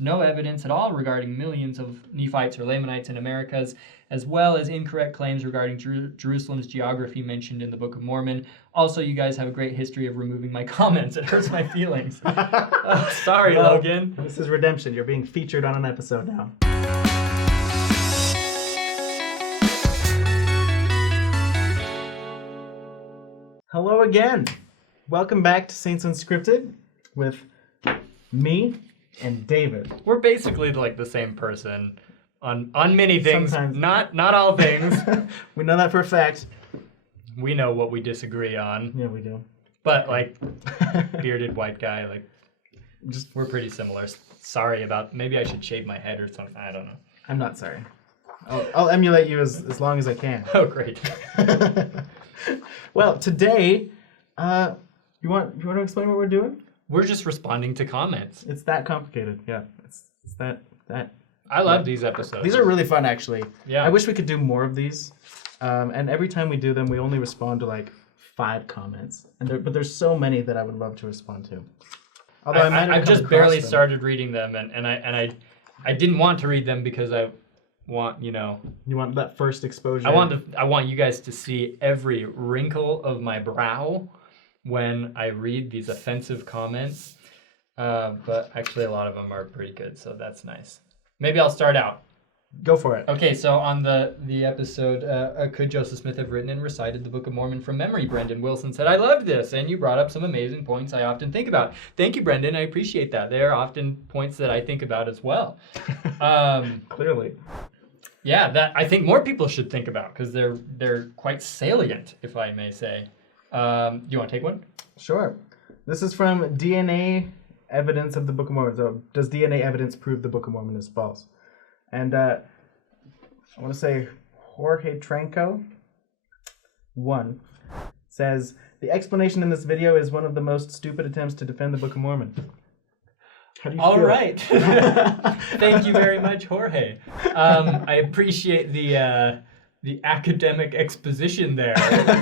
no evidence at all regarding millions of Nephites or Lamanites in Americas, as well as incorrect claims regarding Jerusalem's geography mentioned in the Book of Mormon. Also, you guys have a great history of removing my comments. It hurts my feelings. Sorry, well, Logan. This is redemption. You're being featured on an episode now. Hello again. Welcome back to Saints Unscripted with me and David. We're basically like the same person on many things. Sometimes. Not all things. We know that for a fact. We know what we disagree on. Yeah, we do. But like bearded white guy, like we're pretty similar. Sorry about, maybe I should shave my head or something. I don't know. I'm not sorry. I'll emulate you as long as I can. Oh, great. Well, today, you want to explain what we're doing? We're just responding to comments. It's that complicated. Yeah, it's that. I love these episodes. These are really fun, actually. Yeah. I wish we could do more of these. And every time we do them, we only respond to like 5 comments. But there's so many that I would love to respond to. Although I've just barely started reading them, and I didn't want to read them because I want, you want that first exposure. I want you guys to see every wrinkle of my brow when I read these offensive comments. But actually, a lot of them are pretty good, so that's nice. Maybe I'll start out. Go for it. Okay, so on the episode, could Joseph Smith have written and recited the Book of Mormon from memory? Brendan Wilson said, I loved this, and you brought up some amazing points I often think about. Thank you, Brendan. I appreciate that. They are often points that I think about as well. Clearly. Yeah, that I think more people should think about because they're quite salient, if I may say. Do you want to take one? Sure. This is from DNA Evidence of the Book of Mormon. So, does DNA evidence prove the Book of Mormon is false? And I want to say Jorge Tranco 1 says, the explanation in this video is one of the most stupid attempts to defend the Book of Mormon. How do you All feel? right. Thank you very much, Jorge. I appreciate the academic exposition there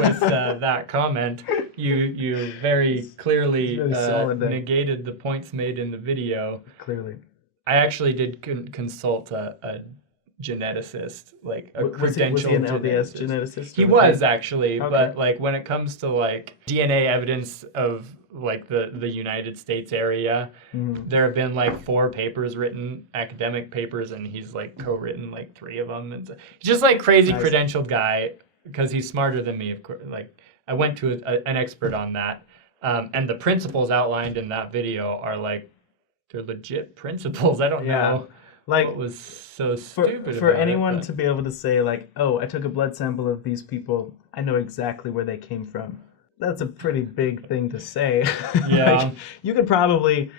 with that comment. You very clearly negated the points made in the video. Clearly. I actually did consult a geneticist, like a credentialed was he an LDS geneticist? He was actually, okay. But like when it comes to like DNA evidence of like the United States area, there have been like 4 papers written, academic papers, and he's like co-written like 3 of them. And so, he's just like crazy nice. Credentialed guy because he's smarter than me. Of course, like I went to an expert on that, and the principles outlined in that video are like they're legit principles. I don't know. Like, what was so stupid for about anyone it, to be able to say like, oh, I took a blood sample of these people, I know exactly where they came from. That's a pretty big thing to say. Yeah. Like, you could probably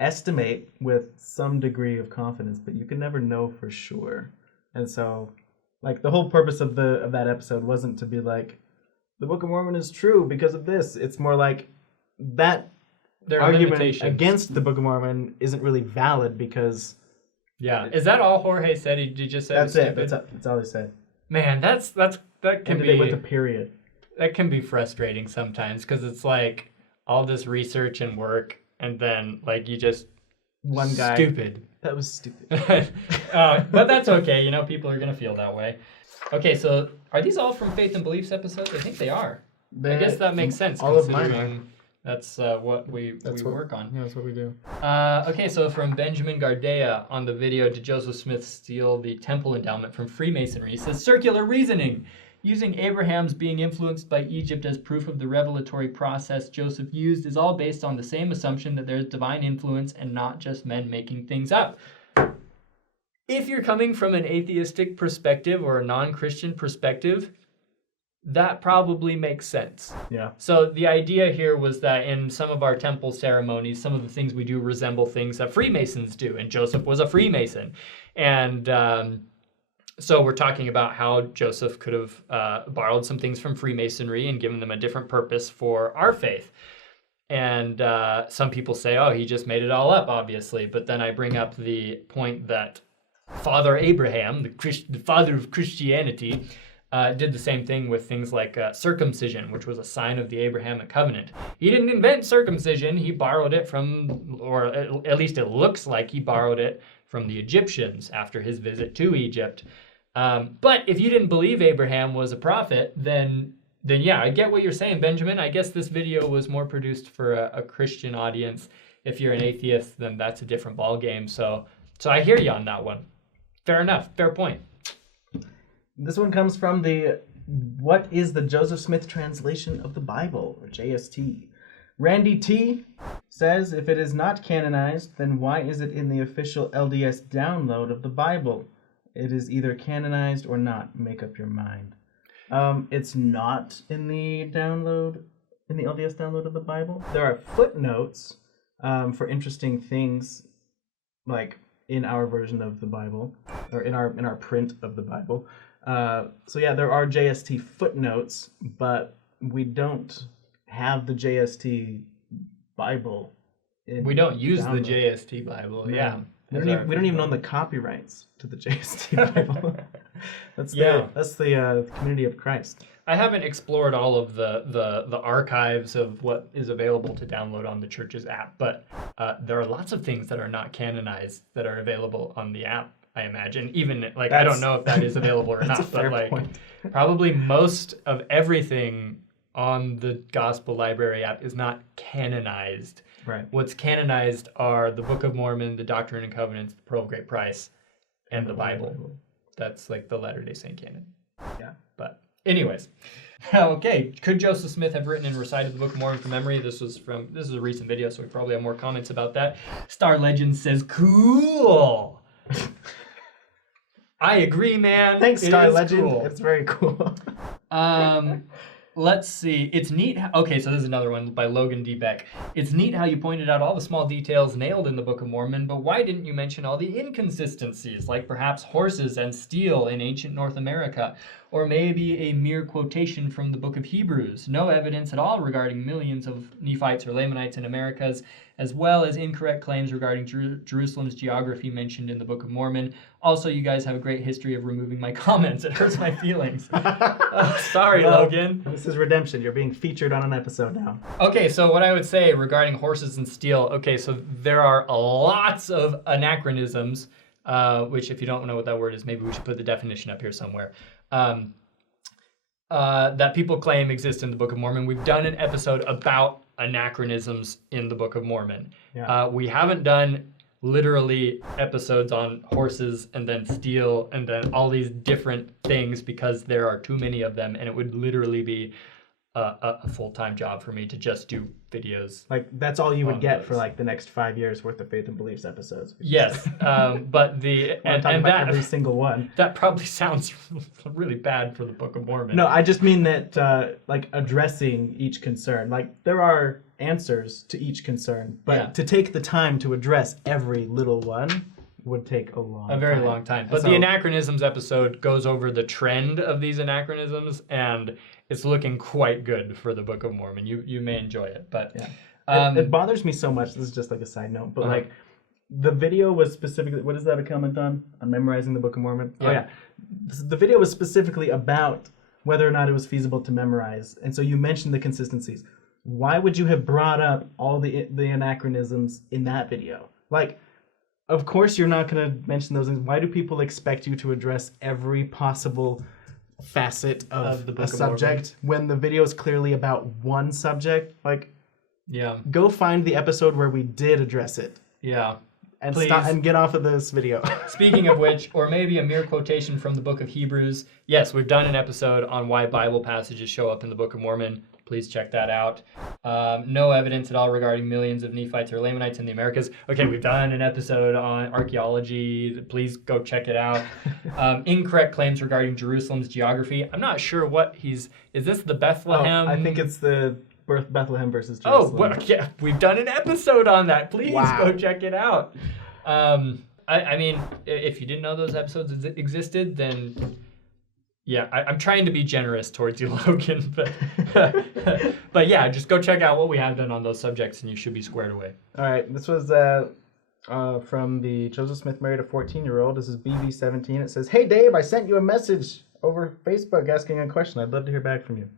estimate with some degree of confidence, but you can never know for sure. And so, like, the whole purpose of that episode wasn't to be like, the Book of Mormon is true because of this. It's more like that there argument against the Book of Mormon isn't really valid because... Yeah. Is that all Jorge said? He just said that's it. That's all he said. Man, that can Ended be... it with a period. That can be frustrating sometimes because it's like all this research and work and then like you just... One guy. Stupid. That was stupid. But that's okay. People are going to feel that way. Okay, so are these all from Faith and Beliefs episodes? I think they are. I guess that makes sense. All of mine are. That's what we work on. Yeah, that's what we do. Okay, so from Benjamin Gardea on the video, did Joseph Smith steal the temple endowment from Freemasonry? He says, circular reasoning. Using Abraham's being influenced by Egypt as proof of the revelatory process Joseph used is all based on the same assumption that there's divine influence and not just men making things up. If you're coming from an atheistic perspective or a non-Christian perspective, that probably makes sense. Yeah. So the idea here was that in some of our temple ceremonies, some of the things we do resemble things that Freemasons do, and Joseph was a Freemason. And so we're talking about how Joseph could have borrowed some things from Freemasonry and given them a different purpose for our faith. And some people say, oh, he just made it all up, obviously. But then I bring up the point that Father Abraham, the father of Christianity, did the same thing with things like circumcision, which was a sign of the Abrahamic covenant. He didn't invent circumcision. He borrowed it from, or at least it looks like he borrowed it from the Egyptians after his visit to Egypt. But if you didn't believe Abraham was a prophet, then yeah, I get what you're saying, Benjamin. I guess this video was more produced for a Christian audience. If you're an atheist, then that's a different ballgame. So I hear you on that one. Fair enough. Fair point. This one comes from the What is the Joseph Smith Translation of the Bible, or JST. Randy T says, if it is not canonized, then why is it in the official LDS download of the Bible? It is either canonized or not. Make up your mind. It's not in the download, in the LDS download of the Bible. There are footnotes for interesting things, like in our version of the Bible, or in our print of the Bible. So yeah, there are JST footnotes, but we don't have the JST Bible. We don't use download. The JST Bible. No. Yeah. We don't even own the copyrights to the JST Bible. That's the Community of Christ. I haven't explored all of the archives of what is available to download on the church's app, but there are lots of things that are not canonized that are available on the app, I imagine. Even like I don't know if that is available or not, but like probably most of everything on the Gospel Library app is not canonized. Right. What's canonized are the Book of Mormon, the Doctrine and Covenants, the Pearl of Great Price, and the Bible. That's like the Latter-day Saint canon. Yeah. But anyways, okay. Could Joseph Smith have written and recited the Book of Mormon from memory? This is a recent video, so we probably have more comments about that. Star Legend says, cool. I agree, man. Thanks, Star Legend. Cool. It's very cool. Let's see. It's neat. Okay, so this is another one by Logan D. Beck. It's neat how you pointed out all the small details nailed in the Book of Mormon, but why didn't you mention all the inconsistencies, like perhaps horses and steel in ancient North America, or maybe a mere quotation from the Book of Hebrews? No evidence at all regarding millions of Nephites or Lamanites in Americas, as well as incorrect claims regarding Jerusalem's geography mentioned in the Book of Mormon. Also, you guys have a great history of removing my comments. It hurts my feelings. Sorry, Logan. This is redemption. You're being featured on an episode now. Okay, so what I would say regarding horses and steel, okay, so there are lots of anachronisms, which if you don't know what that word is, maybe we should put the definition up here somewhere, that people claim exist in the Book of Mormon. We've done an episode about anachronisms in the Book of Mormon. Yeah. We haven't done literally episodes on horses and then steel and then all these different things because there are too many of them, and it would literally be a full-time job for me to just do videos. Like that's all you would get for like the next 5 years worth of Faith and Beliefs episodes. Yes, but and that every single one. That probably sounds really bad for the Book of Mormon. No, I just mean that like addressing each concern. Like there are answers to each concern, but to take the time to address every little one would take a very long time. But the anachronisms episode goes over the trend of these anachronisms, and it's looking quite good for the Book of Mormon. You may enjoy it, but it bothers me so much. This is just like a side note, but like the video was specifically, what is that a comment on memorizing the Book of Mormon? Yeah. Oh yeah, the video was specifically about whether or not it was feasible to memorize, and so you mentioned the consistencies. Why would you have brought up all the anachronisms in that video? Like, of course you're not going to mention those things. Why do people expect you to address every possible facet of the book a subject when the video is clearly about one subject? Like, go find the episode where we did address it. Yeah. And stop and get off of this video. Speaking of which, or maybe a mere quotation from the Book of Hebrews. Yes, we've done an episode on why Bible passages show up in the Book of Mormon. Please check that out. No evidence at all regarding millions of Nephites or Lamanites in the Americas. Okay, we've done an episode on archaeology. Please go check it out. Incorrect claims regarding Jerusalem's geography. I'm not sure what is this the Bethlehem? I think it's the Bethlehem versus Jerusalem. Oh, well, yeah, we've done an episode on that. Please go check it out. I mean, if you didn't know those episodes existed, then yeah, I'm trying to be generous towards you, Logan, but yeah, just go check out what we have done on those subjects, and you should be squared away. All right, this was From the Joseph Smith married a 14-year-old. This is BB17. It says, "Hey Dave, I sent you a message over Facebook asking a question. I'd love to hear back from you."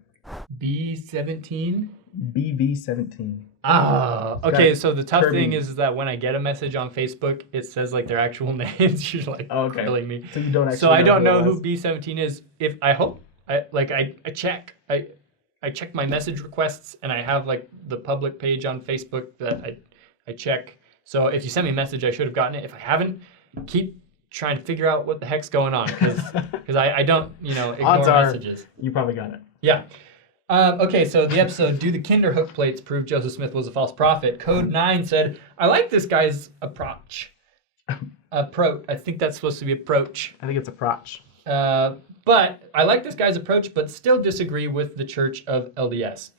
B17? BB17. Ah, okay. Got So the tough Kirby. thing is that when I get a message on Facebook, it says like their actual names. You're like Okay. killing me. So you don't actually So I don't know it who was? B17 is. If I hope I check. I check my message requests, and I have like the public page on Facebook that I check. So if you send me a message, I should have gotten it. If I haven't, keep trying to figure out what the heck's going on, because I don't ignore Odds are messages. you probably got it. Yeah. Okay, so the episode, Do the Kinderhook Plates Prove Joseph Smith Was a False Prophet? Code 9 said, I like this guy's approach. I think that's supposed to be approach. I think it's approach. But I like this guy's approach, but still disagree with the Church of LDS.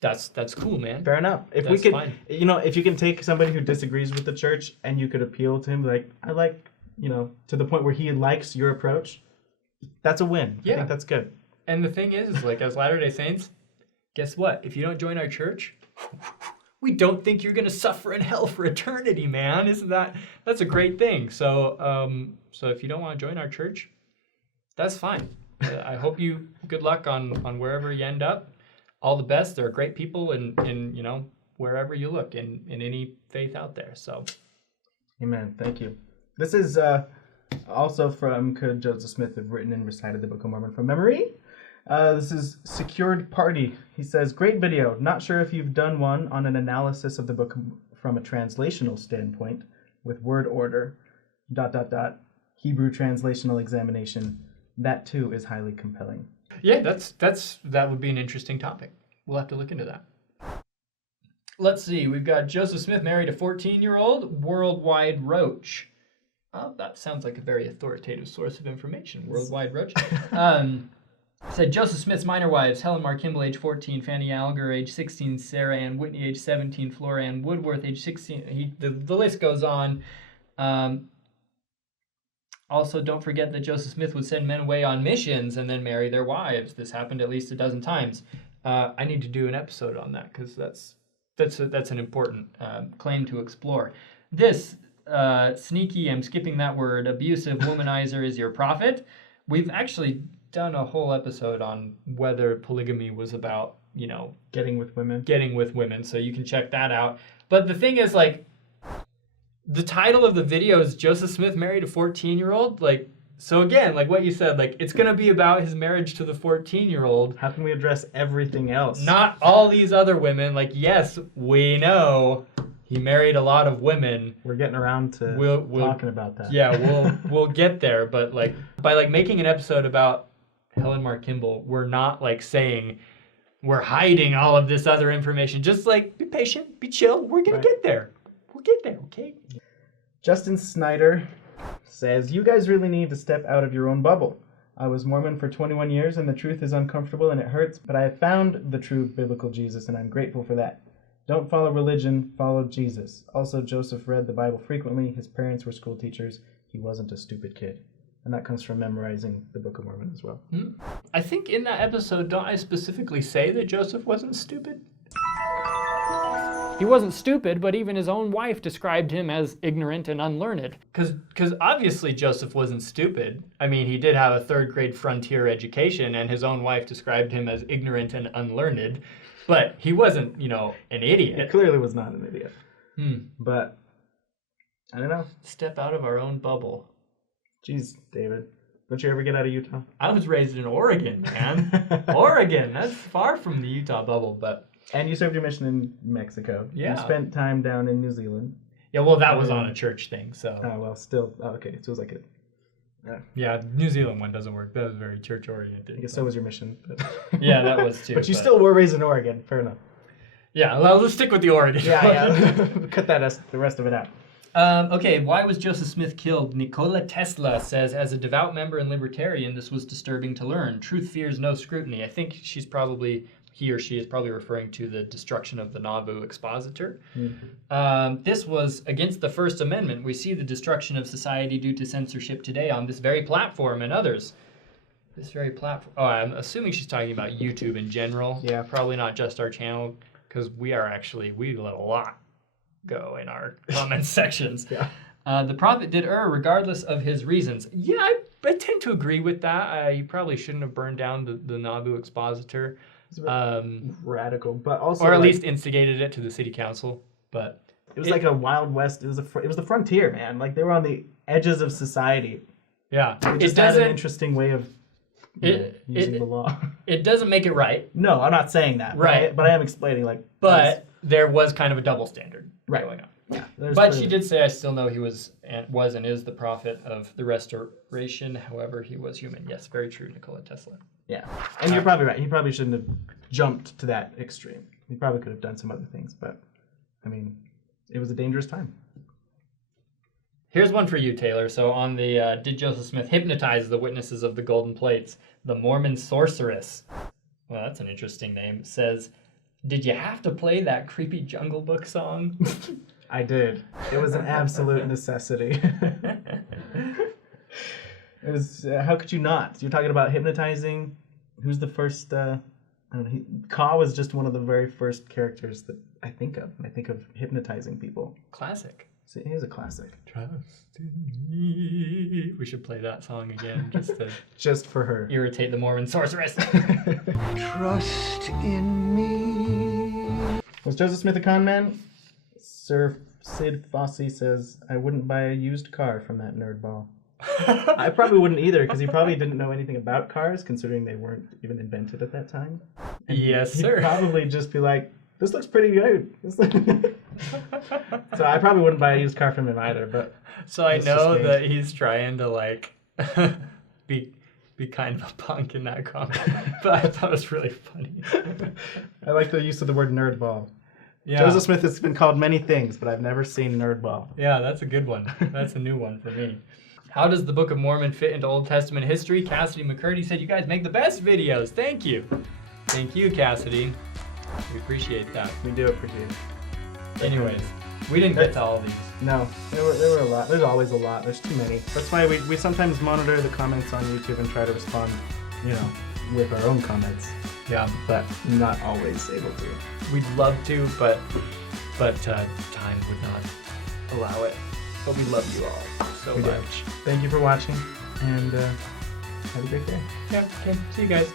That's cool, man. Fair enough. If we That's could, fine. if you can take somebody who disagrees with the church and you could appeal to him, like, I like, to the point where he likes your approach, that's a win. I Yeah. think that's good. And the thing is like, as Latter-day Saints, guess what? If you don't join our church, we don't think you're going to suffer in hell for eternity, man. That's a great thing. So if you don't want to join our church, that's fine. I hope you good luck on wherever you end up. All the best. There are great people in wherever you look in any faith out there. So, Amen. Thank you. This is also from Could Joseph Smith have written and recited the Book of Mormon from memory. This is Secured Party. He says, "Great video. Not sure if you've done one on an analysis of the book from a translational standpoint with word order, ... Hebrew translational examination. That too is highly compelling." yeah, that would be an interesting topic. We'll have to look into that. Let's see. We've got Joseph Smith married a 14-year-old, Worldwide Roach. Oh, that sounds like a very authoritative source of information. Worldwide Roach. Said Joseph Smith's minor wives, Helen Mar Kimball, age 14, Fanny Alger, age 16, Sarah Ann Whitney, age 17, Flora Ann Woodworth, age 16. The list goes on. Also, don't forget that Joseph Smith would send men away on missions and then marry their wives. This happened at least a dozen times. I need to do an episode on that because that's an important claim to explore. This sneaky, I'm skipping that word, abusive womanizer is your prophet. We've actually done a whole episode on whether polygamy was about, Getting with women. So you can check that out. But the thing is, like, the title of the video is Joseph Smith married a 14-year-old. Like, so again, like what you said, like it's going to be about his marriage to the 14-year-old. How can we address everything else? Not all these other women. Like, yes, we know he married a lot of women. We're getting around to We'll talking about that. Yeah, we'll get there. But like by like making an episode about Helen Mar Kimball, we're not like saying we're hiding all of this other information. Just like be patient, be chill. We're gonna get there. We'll get there, okay? Justin Snyder says, "You guys really need to step out of your own bubble. I was Mormon for 21 years and the truth is uncomfortable and it hurts, but I have found the true biblical Jesus and I'm grateful for that. Don't follow religion, follow Jesus. Also, Joseph read the Bible frequently. His parents were school teachers. He wasn't a stupid kid." And that comes from memorizing the Book of Mormon as well. I think in that episode, don't I specifically say that Joseph wasn't stupid? He wasn't stupid, but even his own wife described him as ignorant and unlearned. Because obviously Joseph wasn't stupid. I mean, he did have a third-grade frontier education, and his own wife described him as ignorant and unlearned. But he wasn't, an idiot. He clearly was not an idiot. But, I don't know. Step out of our own bubble. Jeez, David. Don't you ever get out of Utah? I was raised in Oregon, man. Oregon, that's far from the Utah bubble, but... And you served your mission in Mexico. Yeah. You spent time down in New Zealand. Yeah, well, that was on a church thing, so... Oh, well, still... Oh, okay, so it was like a... Yeah, New Zealand one doesn't work. That was very church-oriented. I guess so was your mission. But... Yeah, that was too. But you still were raised in Oregon. Fair enough. Yeah, well, let's stick with the Oregon. Yeah. Cut the rest of it out. Okay, why was Joseph Smith killed? Nikola Tesla says, as a devout member and libertarian, this was disturbing to learn. Truth fears no scrutiny. I think he or she is probably referring to the destruction of the Nauvoo expositor. This was against the First Amendment. We see the destruction of society due to censorship today on this very platform and others. This very platform. Oh, I'm assuming she's talking about YouTube in general. Yeah. Probably not just our channel, because we let a lot go in our comments sections. Yeah. The prophet did err regardless of his reasons. Yeah, I tend to agree with that. He probably shouldn't have burned down the Nauvoo expositor. Radical, but also, or at like, least instigated it to the city council. But it was like a Wild West. It was the frontier, man. Like, they were on the edges of society. yeah, It just had an interesting way of using the law. It doesn't make it right. No, I'm not saying that. Right. But I am explaining, like. But there was kind of a double standard going on. Yeah. But she did say, I still know he was and is the prophet of the restoration. However, he was human. Yes, very true, Nikola Tesla. Yeah. And you're probably right. He probably shouldn't have jumped to that extreme. He probably could have done some other things. But, I mean, it was a dangerous time. Here's one for you, Taylor. So on the Did Joseph Smith Hypnotize the Witnesses of the Golden Plates? The Mormon Sorceress, well, that's an interesting name, says, did you have to play that creepy Jungle Book song? I did. It was an absolute necessity. It was. How could you not? You're talking about hypnotizing. Who's the first? I don't know. Ka was just one of the very first characters that I think of when I think of hypnotizing people. Classic. So he is a classic. Trust in me. We should play that song again just for her. Irritate the Mormon sorceress. Trust in me. Was Joseph Smith a con man? Sir Sid Fossey says, I wouldn't buy a used car from that nerdball. I probably wouldn't either, because he probably didn't know anything about cars, considering they weren't even invented at that time. And yes, he'd sir. probably just be like, this looks pretty good. So I probably wouldn't buy a used car from him either. But so I know that he's trying to like be kind of a punk in that comment, but I thought it was really funny. I like the use of the word nerdball. Yeah. Joseph Smith has been called many things, but I've never seen nerdball. Yeah, that's a good one. That's a new one for me. How does the Book of Mormon fit into Old Testament history? Cassidy McCurdy said, you guys make the best videos. Thank you. Thank you, Cassidy. We appreciate that. We do appreciate it. Anyways, we didn't get to all these. No, there were a lot. There's always a lot. There's too many. That's why we sometimes monitor the comments on YouTube and try to respond, with our own comments. Yeah, but not always able to. We'd love to, but time would not allow it. But we love you all so much. Thank you for watching, and have a great day. Yeah, okay. See you guys.